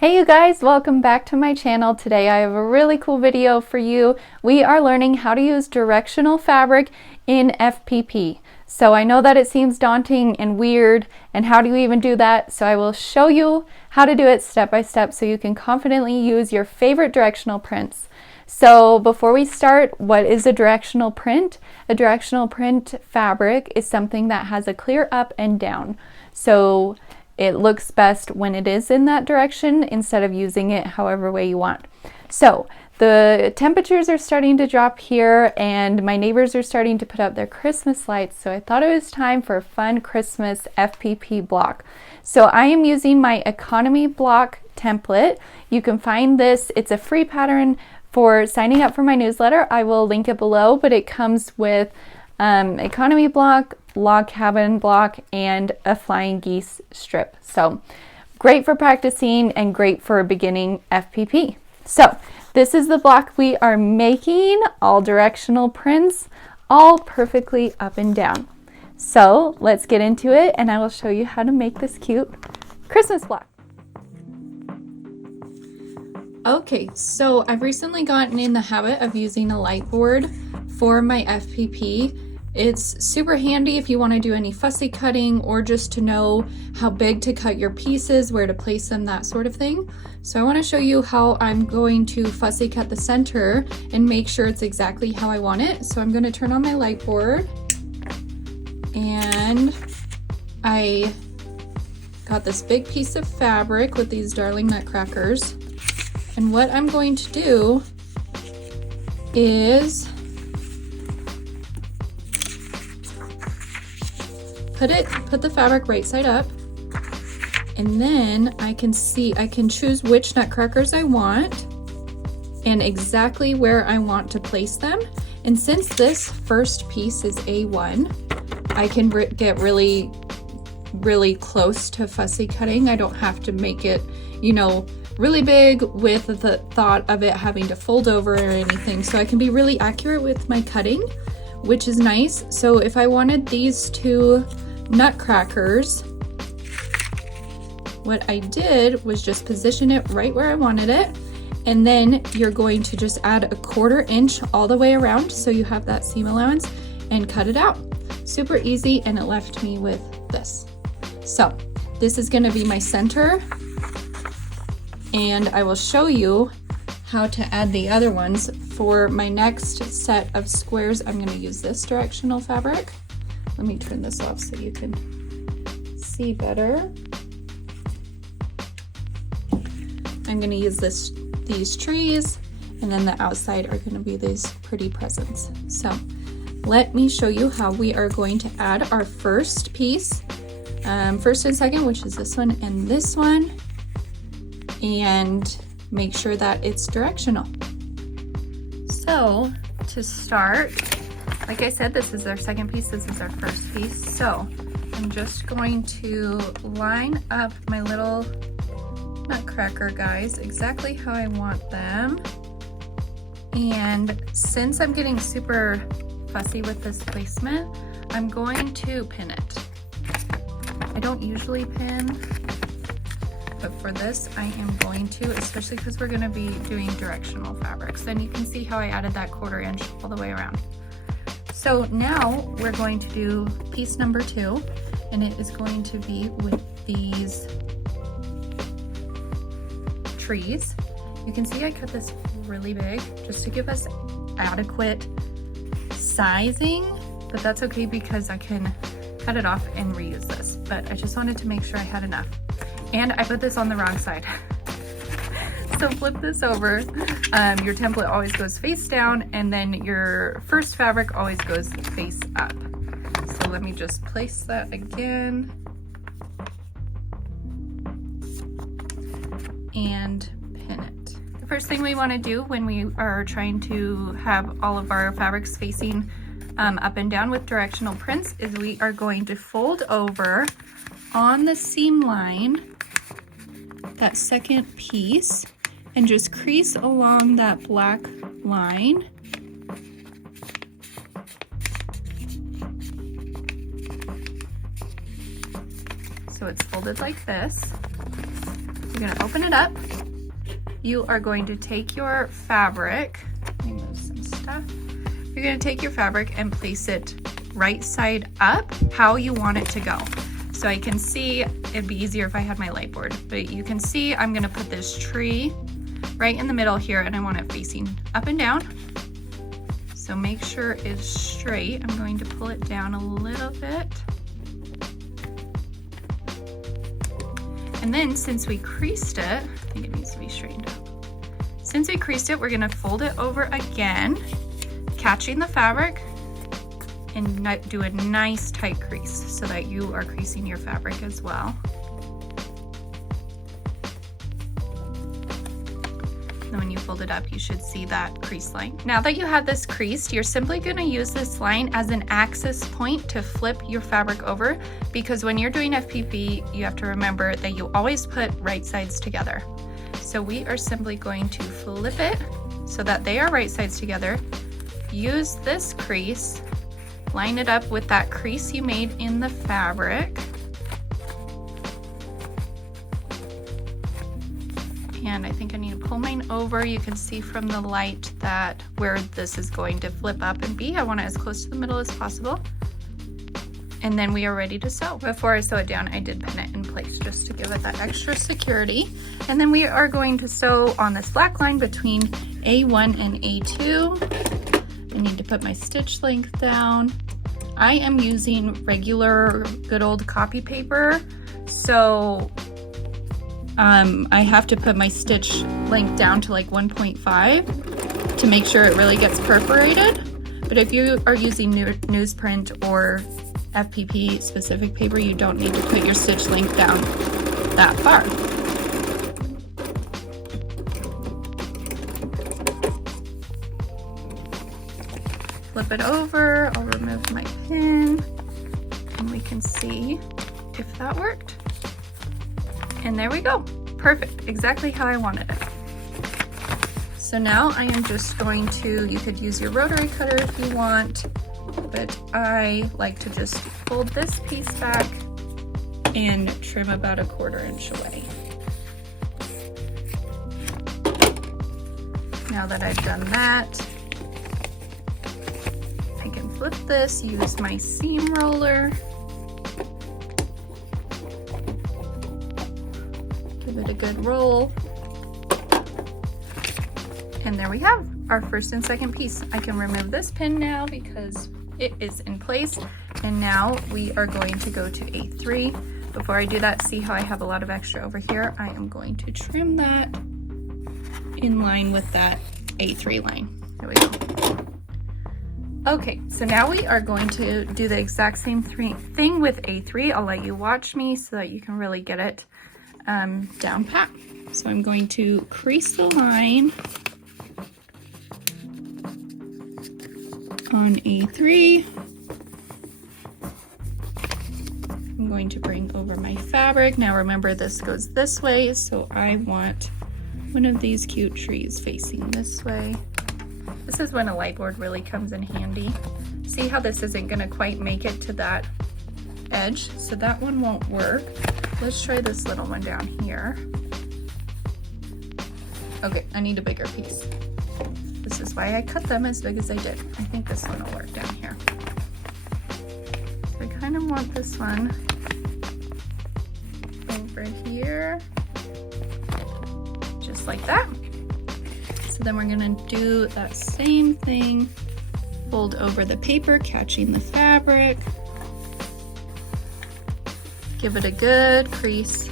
Hey you guys, welcome back to my channel. Today I have a really cool video for you. We are learning how to use directional fabric in FPP. So I know that it seems daunting and weird, and how do you even do that? So I will show you how to do it step by step so you can confidently use your favorite directional prints. So before we start, what is a directional print? A directional print fabric is something that has a clear up and down. So it looks best when it is in that direction instead of using it however way you want. So the temperatures are starting to drop here and my neighbors are starting to put up their Christmas lights. So I thought it was time for a fun Christmas FPP block. So I am using my economy block template. You can find this, it's a free pattern for signing up for my newsletter. I will link it below, but it comes with economy block, log cabin block, and a flying geese strip. So great for practicing and great for beginning FPP. So this is the block we are making, all directional prints, all perfectly up and down. So let's get into it and I will show you how to make this cute Christmas block. Okay, so I've recently gotten in the habit of using a light board for my FPP. It's super handy if you want to do any fussy cutting or just to know how big to cut your pieces, where to place them, that sort of thing. So I want to show you how I'm going to fussy cut the center and make sure it's exactly how I want it. So I'm going to turn on my light board and I got this big piece of fabric with these darling nutcrackers. And what I'm going to do is put the fabric right side up, and then I can choose which nutcrackers I want and exactly where I want to place them. And since this first piece is A1, I can get really close to fussy cutting. I don't have to make it, you know, really big with the thought of it having to fold over or anything. So I can be really accurate with my cutting, which is nice. So if I wanted these two nutcrackers, what I did was just position it right where I wanted it, and then you're going to just add 1/4 inch all the way around so you have that seam allowance and cut it out. Super easy, and it left me with this. So this is going to be my center, and I will show you how to add the other ones. For my next set of squares, I'm going to use this directional fabric. Let me turn this off so you can see better. I'm going to use these trees, and then the outside are going to be these pretty presents. So let me show you how we are going to add our first piece, first and second, which is this one and this one, and make sure that it's directional. So to start, like I said, this is our second piece, this is our first piece. So I'm just going to line up my little nutcracker guys exactly how I want them. And since I'm getting super fussy with this placement, I'm going to pin it. I don't usually pin, but for this I am going to, especially because we're going to be doing directional fabrics. And you can see how I added that 1/4 inch all the way around. So now we're going to do piece number 2, and it is going to be with these trees. You can see I cut this really big just to give us adequate sizing, but that's okay because I can cut it off and reuse this. But I just wanted to make sure I had enough. And I put this on the wrong side. So flip this over. Your template always goes face down, and then your first fabric always goes face up. So let me just place that again. And pin it. The first thing we want to do when we are trying to have all of our fabrics facing up and down with directional prints is we are going to fold over on the seam line that second piece and just crease along that black line. So it's folded like this. You're gonna open it up. You are going to take your fabric, let me move some stuff. You're gonna take your fabric and place it right side up how you want it to go. So I can see, it'd be easier if I had my light board, but you can see I'm gonna put this tree right in the middle here, and I want it facing up and down. So make sure it's straight. I'm going to pull it down a little bit. And then since we creased it, I think it needs to be straightened up. Since we creased it, we're gonna fold it over again, catching the fabric, and do a nice tight crease so that you are creasing your fabric as well. And when you fold it up, you should see that crease line. Now that you have this creased, you're simply gonna use this line as an axis point to flip your fabric over, because when you're doing FPP, you have to remember that you always put right sides together. So we are simply going to flip it so that they are right sides together. Use this crease, line it up with that crease you made in the fabric. And I think I need to pull mine over. You can see from the light that where this is going to flip up and be. I want it as close to the middle as possible. And then we are ready to sew. Before I sew it down, I did pin it in place just to give it that extra security. And then we are going to sew on this black line between A1 and A2. I need to put my stitch length down. I am using regular good old copy paper, so I have to put my stitch length down to like 1.5 to make sure it really gets perforated. But if you are using newsprint or FPP specific paper, you don't need to put your stitch length down that far. Flip it over, I'll remove my pin, and we can see if that worked. And there we go, perfect, exactly how I wanted it. So now I am just going to, you could use your rotary cutter if you want, but I like to just fold this piece back and trim about 1/4 inch away. Now that I've done that, I can flip this, use my seam roller, give it a good roll, and there we have our first and second piece. I can remove this pin now because it is in place, and now we are going to go to A3. Before I do that, see how I have a lot of extra over here? I am going to trim that in line with that A3 line. There we go. Okay, so now we are going to do the exact same thing with A3. I'll let you watch me so that you can really get it down pat. So I'm going to crease the line on A3. I'm going to bring over my fabric. Now remember, this goes this way, so I want one of these cute trees facing this way. This is when a light board really comes in handy. See how this isn't gonna quite make it to that edge, so that one won't work. Let's try this little one down here. Okay, I need a bigger piece. This is why I cut them as big as I did. I think this one will work down here. So I kind of want this one over here, just like that. So then we're gonna do that same thing, fold over the paper, catching the fabric, give it a good crease,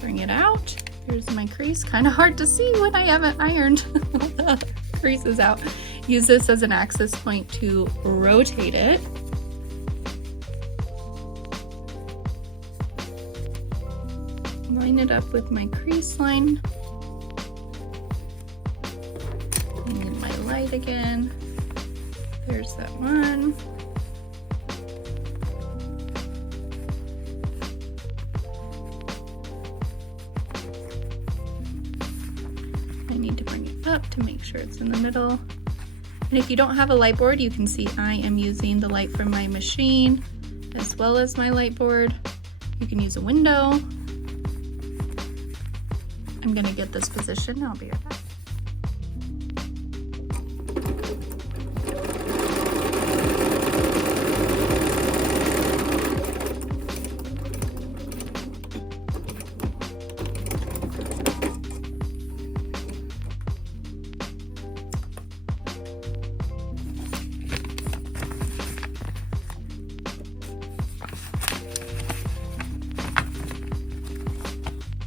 bring it out. There's my crease, kind of hard to see when I haven't ironed the creases out. Use this as an axis point to rotate it. Line it up with my crease line. I need my light again. There's that one. I need to bring it up to make sure it's in the middle. And if you don't have a light board, you can see I am using the light from my machine as well as my light board. You can use a window. I'm gonna get this position. I'll be right back.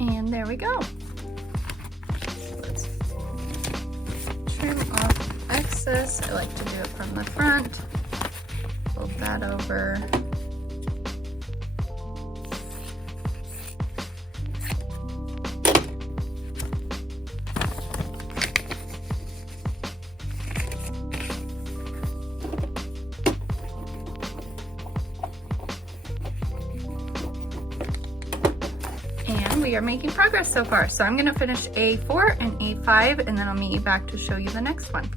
And there we go. Let's trim off excess. I like to do it from the front. Fold that over. We are making progress so far. So I'm gonna finish A4 and A5 and then I'll meet you back to show you the next one.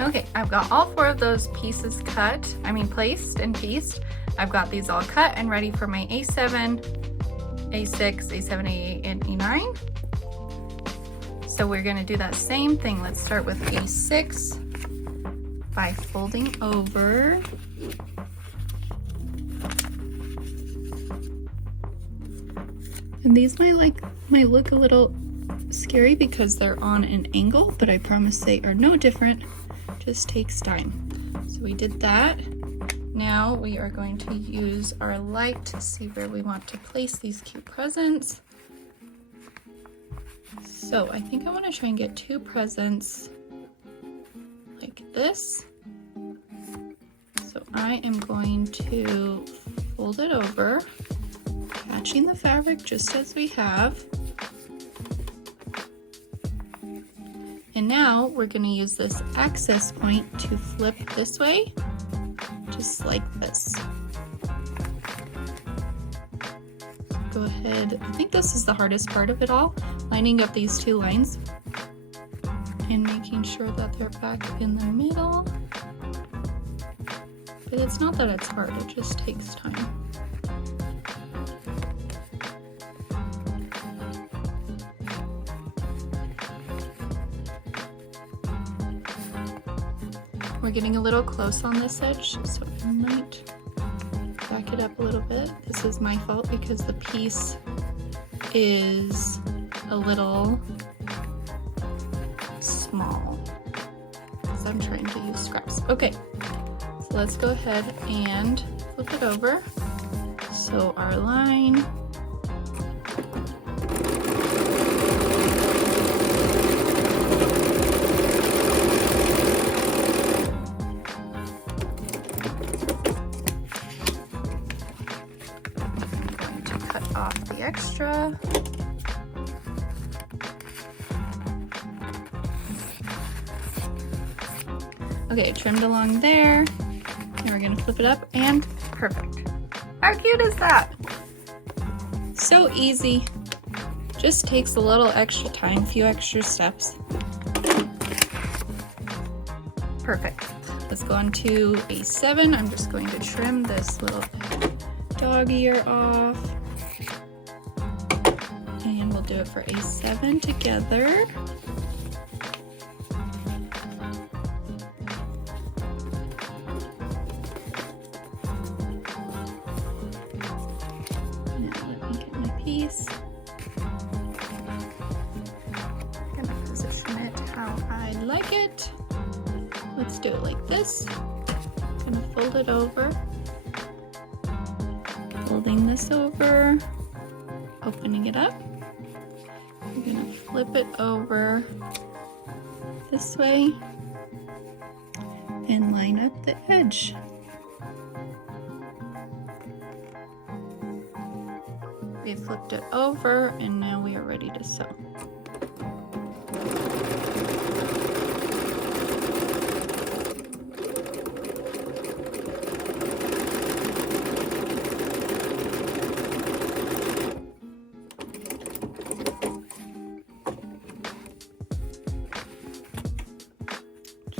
Okay, I've got all 4 of those pieces placed and pieced. I've got these all cut and ready for my A7, A6, A7, A8, and A9. So we're gonna do that same thing. Let's start with A6 by folding over. And these might look a little scary because they're on an angle, but I promise they are no different, just takes time. So we did that. Now we are going to use our light to see where we want to place these cute presents. So I think I want to try and get 2 presents like this. So I am going to fold it over, matching the fabric just as we have. And now we're going to use this access point to flip this way, just like this. Go ahead, I think this is the hardest part of it all, lining up these 2 lines and making sure that they're back in the middle. But it's not that it's hard, it just takes time. We're getting a little close on this edge, so I might back it up a little bit. This is my fault because the piece is a little small, because I'm trying to use scraps. Okay, so let's go ahead and flip it over. So our line, extra. Okay, trimmed along there. Now we're gonna flip it up and perfect. How cute is that? So easy. Just takes a little extra time, few extra steps. Perfect. Let's go on to A7. I'm just going to trim this little dog ear off. And we'll do it for A7 together. Now let me get my piece. I'm gonna position it how I like it. Let's do it like this. I'm gonna fold it over. Folding this over. Opening it up. We're gonna flip it over this way and line up the edge. We flipped it over and now we are ready to sew.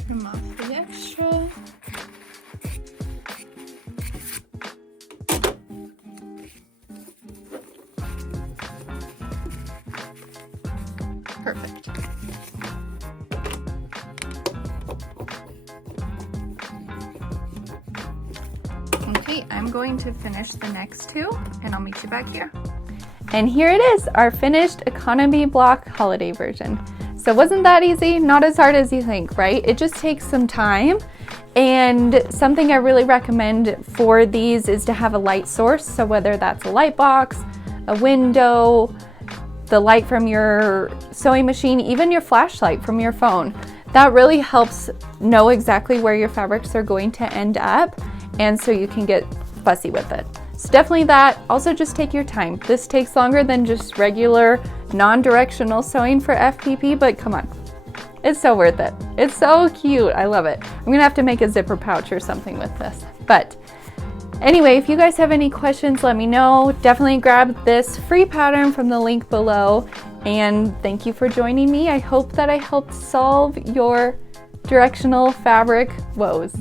Trim off the extra. I'm going to finish the next two and I'll meet you back here. And here it is, our finished economy block holiday version. So wasn't that easy? Not as hard as you think, right? It just takes some time. And something I really recommend for these is to have a light source. So whether that's a light box, a window, the light from your sewing machine, even your flashlight from your phone. That really helps know exactly where your fabrics are going to end up, and so you can get fussy with it. So definitely that. Also just take your time. This takes longer than just regular non-directional sewing for FPP, but come on. It's so worth it. It's so cute. I love it. I'm gonna have to make a zipper pouch or something with this. But anyway, if you guys have any questions, let me know. Definitely grab this free pattern from the link below. And thank you for joining me. I hope that I helped solve your directional fabric woes.